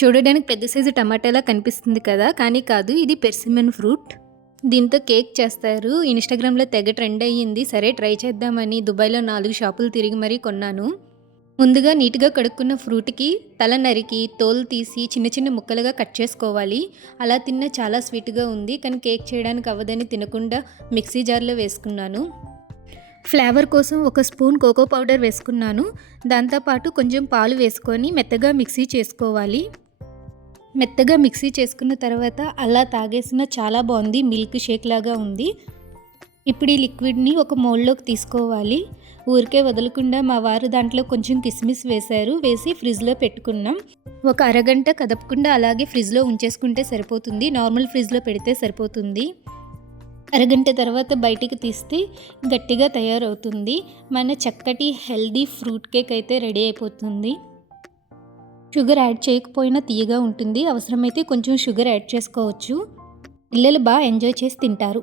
చూడడానికి పెద్ద సైజు టమాటాలా కనిపిస్తుంది కదా! కానీ కాదు. ఇది పెర్సిమన్ ఫ్రూట్. దీంతో కేక్ చేస్తారు. ఇన్‌స్టాగ్రామ్‌లో తెగ ట్రెండ్ అయ్యింది. సరే ట్రై చేద్దామని దుబాయ్‌లో 4 షాపులు తిరిగి మరీ కొన్నాను. ముందుగా నీట్‌గా కడుక్కున్న ఫ్రూట్‌కి తల నరికి, తోలు తీసి చిన్న చిన్న ముక్కలుగా కట్ చేసుకోవాలి. అలా తిన్నా చాలా స్వీట్‌గా ఉంది. కానీ కేక్ చేయడానికి అవ్వదని తినకుండా మిక్సీ జార్‌లో వేసుకున్నాను. ఫ్లేవర్ కోసం ఒక స్పూన్ కోకో పౌడర్ వేసుకున్నాను. దాంతోపాటు కొంచెం పాలు వేసుకొని మెత్తగా మిక్సీ చేసుకోవాలి. మెత్తగా మిక్సీ చేసుకున్న తర్వాత అలా తాగేసిన చాలా బాగుంది. మిల్క్ షేక్ లాగా ఉంది. ఇప్పుడు ఈ లిక్విడ్ని ఒక మౌల్డ్లోకి తీసుకోవాలి. ఊరికే వదలకుండా మా వారు దాంట్లో కొంచెం కిస్మిస్ వేశారు. వేసి ఫ్రిడ్జ్లో పెట్టుకున్నాం. ఒక అరగంట కదపకుండా అలాగే ఫ్రిడ్జ్లో ఉంచేసుకుంటే సరిపోతుంది. నార్మల్ ఫ్రిడ్జ్లో పెడితే సరిపోతుంది. అరగంట తర్వాత బయటికి తీస్తే గట్టిగా తయారవుతుంది. మన చక్కటి హెల్దీ ఫ్రూట్ కేక్ అయితే రెడీ అయిపోతుంది. షుగర్ యాడ్ చేయకపోయినా తియ్యగా ఉంటుంది. అవసరమైతే కొంచెం షుగర్ యాడ్ చేసుకోవచ్చు. పిల్లలు బాగా ఎంజాయ్ చేసి తింటారు.